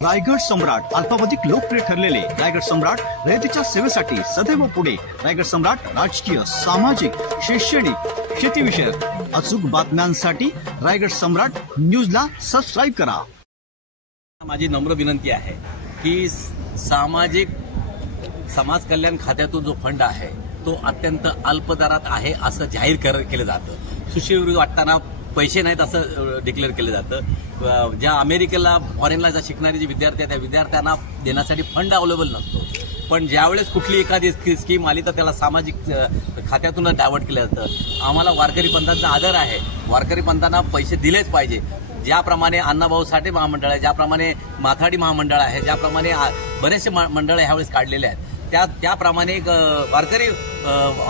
रायगड सम्राट अल्पावधीत लोकप्रिय ठरलेले रायगड सम्राट रयतेच्या सेवेसाठी सदैव पुढे। रायगड सम्राट राजकीय, सामाजिक, शैक्षणिक, शेतीविषयक अचूक बातम्यांसाठी रायगड सम्राट न्यूजला सबस्क्राइब करा। माझी नम्र विनंती आहे की समाज कल्याण खात्यातून जो फंड आहे तो अत्यंत अल्प दरात आहे असं जाहीर केलं जातं। सुशिक्षित वाटताना पैसे नाहीत असं डिक्लेअर केलं जातं। ज्या अमेरिकेला फॉरेनला शिकणारे जे विद्यार्थी आहेत त्या विद्यार्थ्यांना देण्यासाठी फंड अवेलेबल नसतो, पण ज्यावेळेस कुठली एखादी स्कीम आली तर त्याला सामाजिक खात्यातून डायव्हर्ट केलं जातं। आम्हाला वारकरी पंथाचा आदर आहे, वारकरी पंथांना पैसे दिलेच पाहिजे। ज्याप्रमाणे अण्णाभाऊ साठे महामंडळ आहे, ज्याप्रमाणे माथाडी महामंडळ आहे, ज्याप्रमाणे बरेचसे मंडळ ह्यावेळेस काढलेले आहेत त्याप्रमाणे एक वारकरी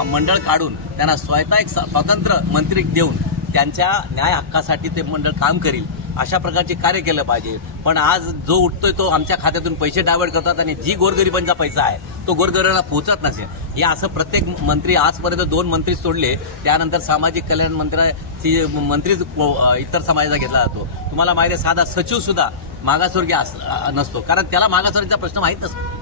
मंडळ काढून त्यांना स्वतः एक स्वतंत्र मंत्री देऊन त्यांच्या न्याय हक्कासाठी ते मंडळ काम करील अशा प्रकारचे कार्य केलं पाहिजे। पण आज जो उठतोय तो आमच्या खात्यातून पैसे डायव्हर्ट करतात आणि जी गोरगरिबांचा पैसा आहे तो गोरगरिबांना पोहोचत नसेल, हे असं प्रत्येक मंत्री आजपर्यंत 2 मंत्री सोडले, त्यानंतर सामाजिक कल्याण मंत्रीच इतर समाजाचा घेतला जातो। तुम्हाला माहिती आहे साधा सचिव सुद्धा मागासवर्गीय नसतो, कारण त्याला मागासवर्गीचा प्रश्न माहीत नसतो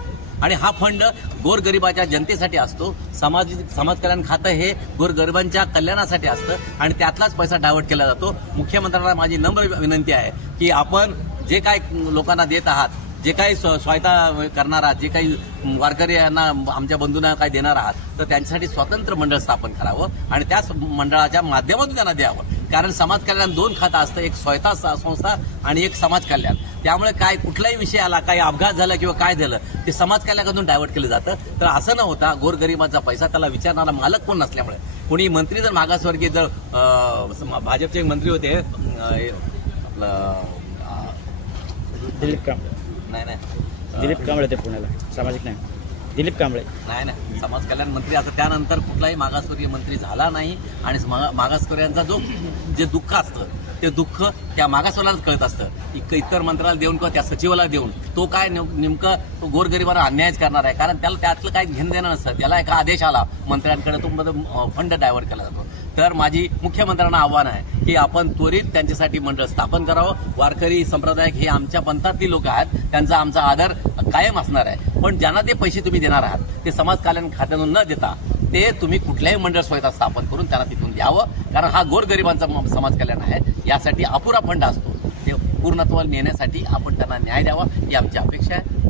आणि हा फंड गोरगरिबाच्या जनतेसाठी असतो। समाज कल्याण खातं हे गोरगरिबांच्या कल्याणासाठी असतं आणि त्यातलाच पैसा डायव्हर्ट केला जातो। मुख्यमंत्र्यांना माझी नम्र विनंती आहे की आपण जे काही लोकांना देत आहात, जे काही सहायता करणार आहात, जे काही वारकरी यांना आमच्या बंधूंना काही देणार आहात, तर त्यांच्यासाठी स्वतंत्र मंडळ स्थापन करावं आणि त्याच मंडळाच्या माध्यमातून त्यांना द्यावं। कारण समाज कल्याण 2 खातं असतं, एक स्वयंता संस्था आणि एक समाज कल्याण। त्यामुळे काय कुठलाही विषय आला, काही अपघात झाला किंवा काय झालं ते समाज कल्याणाकडून डायव्हर्ट केलं जातं। तर असं न होता गोरगरिबाचा पैसा त्याला विचारणारा मालक कोण नसल्यामुळे कोणी मंत्री जर मागासवर्गीय जर भाजपचे मंत्री होते आपलं दिलीप कांबळे दिलीप कांबळे ते पुण्याला सामाजिक नाही दिलीप कांबळे नाही समाज कल्याण मंत्री असं त्यानंतर कुठलाही मागासवर्गीय मंत्री झाला नाही आणि मागासवर्गीयांचा जे दुःख असतं ते दुःख त्या मागासवर्गीयांनाच कळत असतं। इतर मंत्र्याला देऊन किंवा त्या सचिवाला देऊन तो काय नेमकं तो गोरगरिबांना अन्यायच करणार आहे, कारण त्याला त्यातलं काही घेणं देणं नसतं। त्याला एका आदेश आला मंत्र्यांकडे तो फंड डायव्हर्ट केला जातो। तर माझी मुख्यमंत्र्यांना आव्हान आहे की आपण त्वरित त्यांच्यासाठी मंडळ स्थापन करावं। वारकरी संप्रदाय हे आमच्या पंथातली लोक आहेत, त्यांचा आमचा आदर कायम असणार आहे, पण ज्यांना ते पैसे तुम्ही देणार आहात ते समाज कल्याण खात्यातून न देता ते तुम्ही कुठल्याही मंडळ स्वतः स्थापन करून त्यांना तिथून द्यावं, कारण हा गोरगरिबांचा समाज कल्याण आहे। यासाठी अपुरा फंड असतो, ते पूर्णत्वाला नेण्यासाठी आपण त्यांना न्याय द्यावा ही आमची अपेक्षा आहे।